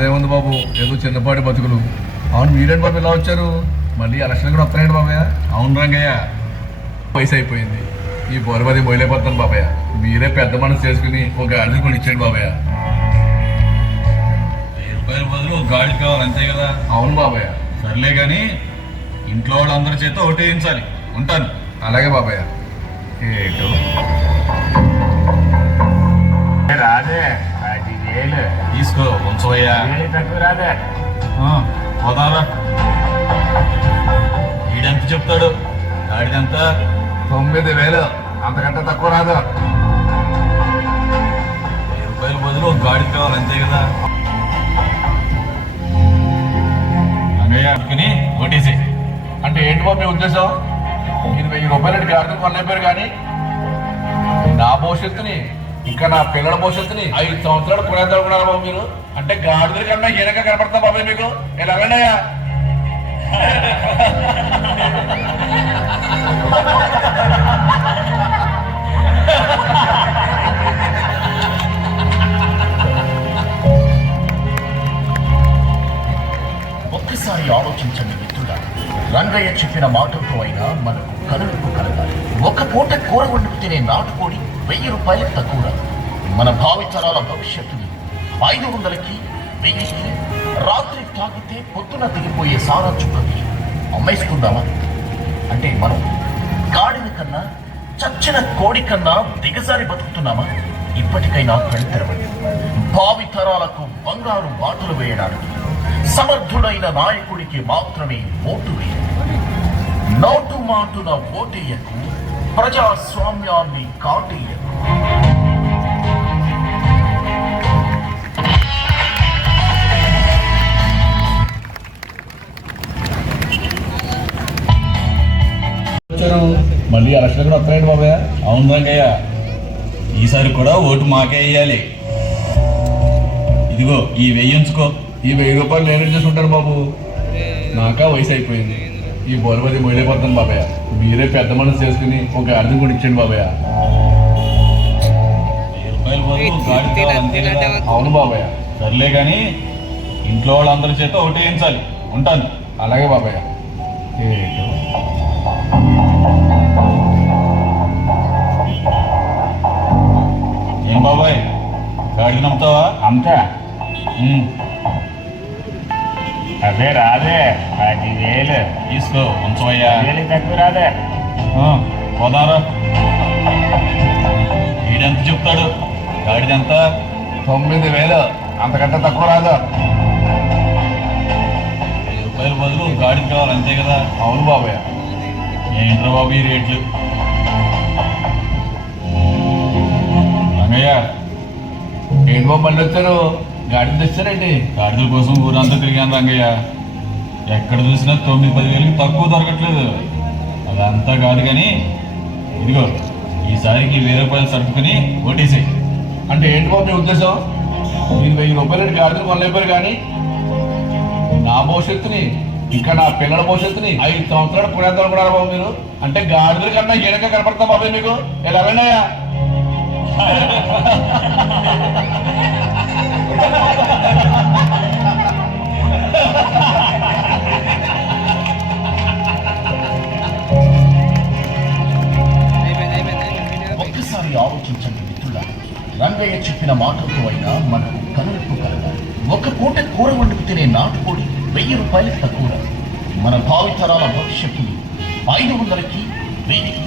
మాదేముంది బాబు? ఏదో చిన్నపాటి బతుకులు. అవును మీరేంటి బాబు ఇలా వచ్చారు? మళ్ళీ ఎలక్షన్ కూడా వస్తున్నాయండి బాబయ్య. అవును రంగయ్య వయసు అయిపోయింది. ఈ బొరబది మొయలైపోతాను బాబయ్య. మీరే పెద్ద మనసు చేసుకుని ఒక అడుగు కొని ఇచ్చేయండి బాబయ్య. వెయ్యి రూపాయల బదులు ఒక గాడి కావాలి అంతే కదా? అవును బాబయ్య. సర్లే కానీ ఇంట్లో వాళ్ళందరి చేత ఓటేయించాలి ఉంటాను. అలాగే బాబయ్య. ఏటో. వేలు తీసుకో ఆ, పోదాంరా. ఈడెంత చెప్తాడు? గాడిదెంత తొమ్మిది వేలు. అంతకంటే తక్కువ రాదు. వెయ్యి రూపాయల బదులు ఒక గాడి కావాలి అంతే కదా. రంగయ్య అనుకుని ఓటేసి. అంటే ఏంటి బాబు మీ ఉద్దేశం? మీరు వెయ్యి రూపాయలు గాడిని కొనలేపారు కానీ నా భవిష్యత్తుని ఇంకా నా పిల్లల భవిష్యత్తుని ఐదు సంవత్సరాలు కొనేదనుకున్నారు బాబు మీరు. అంటే గాడిదల కన్నా వెనక కనపడతా బాబాయ్ మీకు. ఇలా వెళ్ళండియా ఒక్కసారి ఆలోచించండి మిత్రుడా. రంగయ్య చెప్పిన మాటలతో అయినా మనకు కనువిప్పు కలగాలి. ఒక పూట కూర వండుకు తినే నాటుకోడి వెయ్యి రూపాయలకు తక్కువ రాదు. మన భావితరాల భవిష్యత్తుని ఐదు వందలకి వెయ్యికి రాత్రి తాగితే పొద్దున దిగిపోయే సారా చుక్కకి అమ్మేసుకుందామా అంటే మనం గాడిన కన్నా చచ్చిన కోడి కన్నా దిగజారి బతుకుతున్నామా? ఇప్పటికైనా కళ్ళు తెరవండి. భావితరాలకు బంగారు బాటలు వేయడానికి సమర్థుడైన నాయకుడికి మాత్రమే ఓటు వేయండి. నోటు మాటున ఓటేయకు ప్రజాస్వామ్యాన్ని కాటేయకు. ఎలక్షన్ కూడా బాబాయ్ అవును రంగయ్య ఈసారి కూడా ఓటు మాకే వేయాలి. ఇదిగో ఈ వెయ్యి ఉంచుకో. ఈ వెయ్యి రూపాయలు నేను చేసుకుంటాను బాబు. నాకా వయసు అయిపోయింది. ఈ బొరబది మొయలైపోతాను బాబాయ్ మీరే పెద్ద మనసు చేసుకుని ఒక అర్థం కూడా ఇచ్చండి బాబాయ్ అవును బాబాయ్ సర్లే కానీ ఇంట్లో వాళ్ళందరి చేత ఓటేయించాలి ఉంటాను. అలాగే బాబాయ్ ఏటో గాడిని నమ్ముతావా. అదే రాదే పదివేలు తీసుకో ఉంచవయ్యా. వేలు తక్కువ రాదే. పోదారా. వీడెంత చెప్తాడు? గాడిదెంత తొమ్మిది వేలు. అంతకంటే తక్కువ రాదు. వెయ్యి రూపాయల బదులు గాడిద కావాలి అంతే కదా. అవును బాబాయ్. ఏంట్రా బాబు ఈ రేట్లు? రంగయ్య ఏంటి బాబు మళ్ళీ వచ్చారు. గాడిద తెచ్చారండి. గాడిదల కోసం ఊరంతా తిరిగాను రంగయ్య. ఎక్కడ చూసినా తొమ్మిది పది వేలకి తక్కువ దొరకట్లేదు. అదంతా కాదు కానీ ఇదిగో ఈసారికి వెయ్యి రూపాయలు సర్దుకుని ఓటేసాయి అంటే ఏంటి బాబు మీ ఉద్దేశం? మీరు వెయ్యి రూపాయలు గాడిదలు కొనలేపారు కానీ నా భవిష్యత్తుని ఇంకా నా పిల్లల భవిష్యత్తుని ఐదు సంవత్సరాలు కొనేద్దాం అనుకున్నారు బాబు మీరు? అంటే గాడిదల కన్నా ఈనక కనపడతా బాబాయ్ మీకు. ఎలా వెళ్ళాయా ఒక్కసారి ఆలోచించండి మిత్రులారా. రంగయ్య చెప్పిన మాటలతో అయినా మనకు కనులకు కలగాలి. ఒక పూట కూర వండుకు తినే నాటుకోడి వెయ్యి రూపాయలు తక్కువ మన భావితరాల భవిష్యత్తుని ఐదు వందలకి వెయ్యికి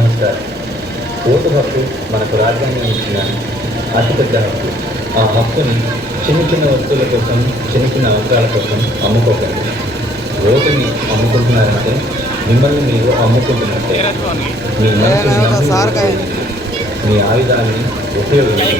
నమస్కారం. ఓటు హక్కు మనకు రాజ్యాంగం ఇచ్చిన అతిపెద్ద హక్కు ఆ హక్కుని చిన్న చిన్న వస్తువుల కోసం చిన్న చిన్న అవసరాల కోసం అమ్ముకోకండి. ఓటుని అమ్ముకుంటున్నారంటే మిమ్మల్ని మీరు అమ్ముకుంటున్నట్టే. మీ మీ ఆయుధాన్ని ఉపయోగించారు